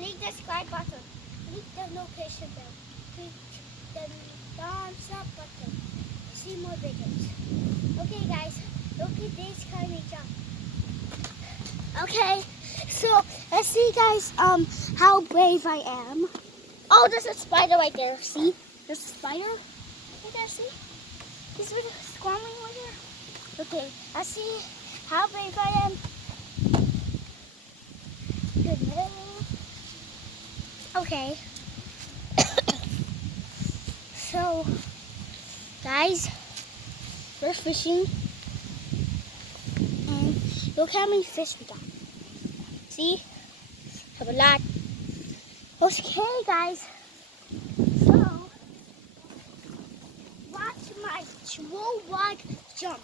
click the subscribe button, click the notification bell, click the thumbs up button to see more videos. Okay guys, look at this kind of jump. Okay, so let's see guys how brave I am. Oh, there's a spider right there. See? There's a spider right there, see? He's really squirming right here. Okay, let's see how brave I am. Good morning. Okay. So, guys, we're fishing. And look how many fish we got. See? Have a lot. Okay, guys. So, watch my troll walk jump.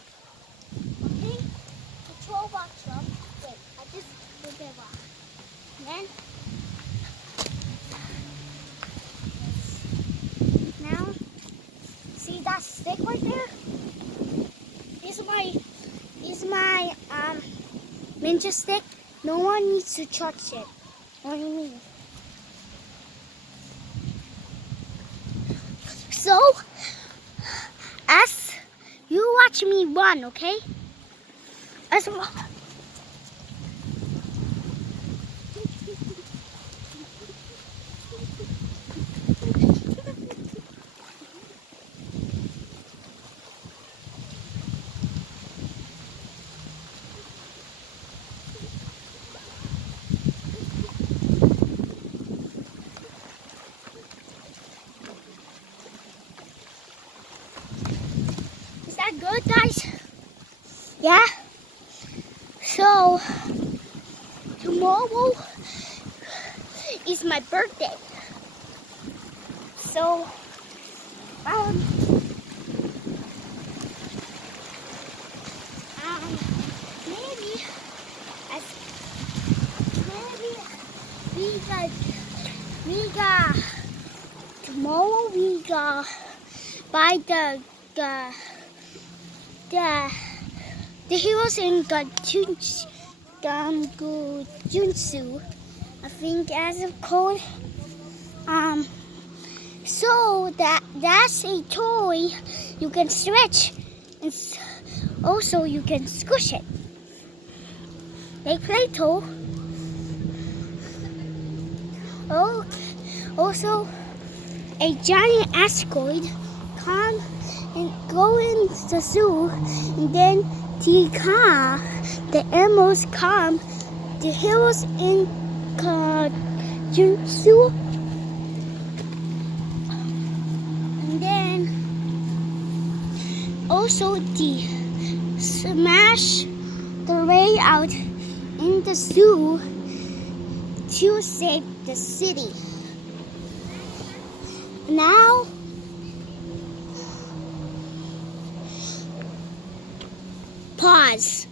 Okay? The troll walk jump. Wait, I just did that walk. And then, now, see that stick right there? This is my ninja stick. No one needs to touch it. What do you mean? So, as you watch me run, okay? As Is that good, guys? Yeah? So, tomorrow is my birthday. So, maybe tomorrow we got buy the heroes in Junsu, I think as it's called. So that's a toy you can stretch, and also you can squish it. They play toy. Oh, also a giant asteroid come and go in the zoo, and then the animals come, the heroes in Junsu, and then also the smash the way out in the zoo to save the city. Now, pause.